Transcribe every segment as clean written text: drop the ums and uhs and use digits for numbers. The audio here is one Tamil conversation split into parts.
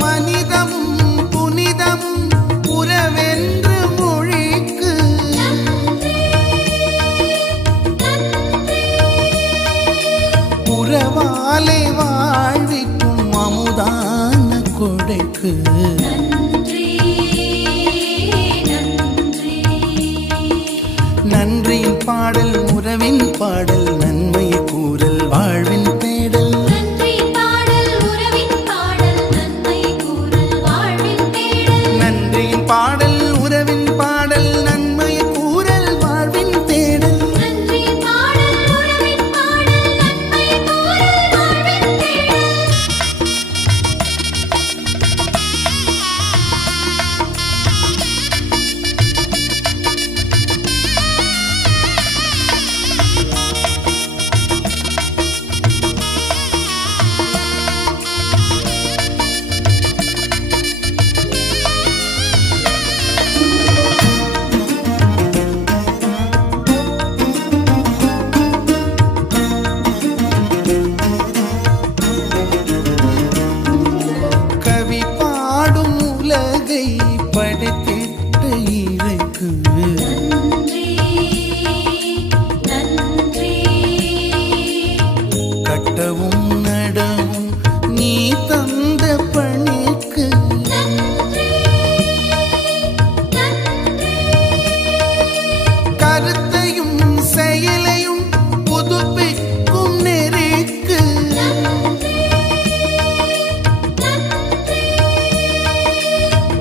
மனிதமும் புனிதமும் உறவென்று மொழிக்கு உறவாலே வாழ்விக்கும் அமுதான கொடைக்கு நன்றியின் பாடல் உறவின் பாடல் நன்மையை கூறல் வாழ்வின் தேடல் நன்றியின் பாடல் உறவின் பாடல் நன்மையை கூறல் வாழ்வின் தேடல் நன்றியின் பாடல் உறவின் பாடல் நன்மையை கூறல் வாழ்வின் தேடல் நன்றியின் பாடல் உறவின் பாடல் நன்மையை கூறல் வாழ்வின் தேடல் கவி பாடும் உலகை படைத்திட்ட இறைக்கு கட்டவும் நடவும் நீ தந்த பணிக்கு கருத்தையும் செயலையும் புதுப்பிக்கும் நெறிக்கு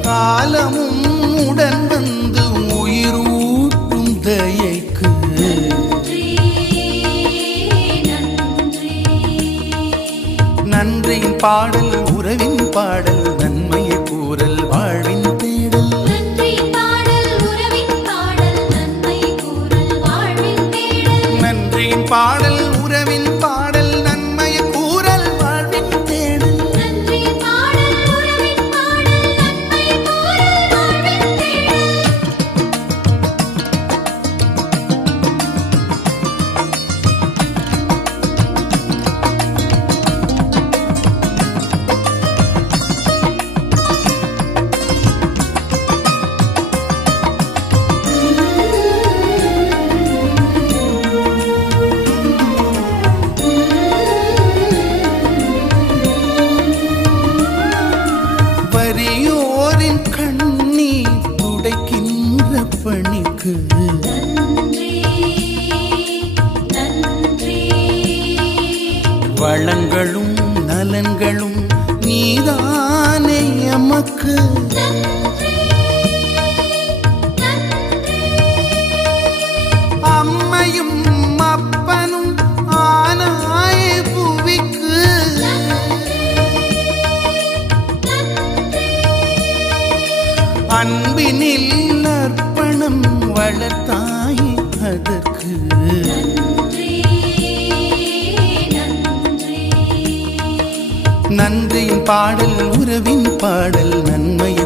காலமும் உடன் வந்து உயிரூட்டும் தயைக்கு நன்றியின் பாடல் உறவின் பாடல் நன்மையை கூறல் வாழ்வின் தேடல் நன்றியின் பாடல் உறவின் பாடல் நன்மையை கூறல் வாழ்வின் தேடல் நன்றியின் பாடல் உறவின் பாடல் நன்மையை கூறல் வாழ்வின் தேடல் நன்றியின் பாடல் உறவின் பாடல் நன்மையை கூறல் வாழ்வின் தேடல் வறியோரின் கண்ணீர் துடைக்கின்ற பணிக்கு வளங்களும் நலன்களும் நீதானே எமக்கு அம்மையும் அப்பனும் ஆனாய புவிக்கு அன்பினில் அர்ப்பணம் வளர்த்தாய் அதற்கு நன்றியின் பாடல் உறவின் பாடல் நன்மையை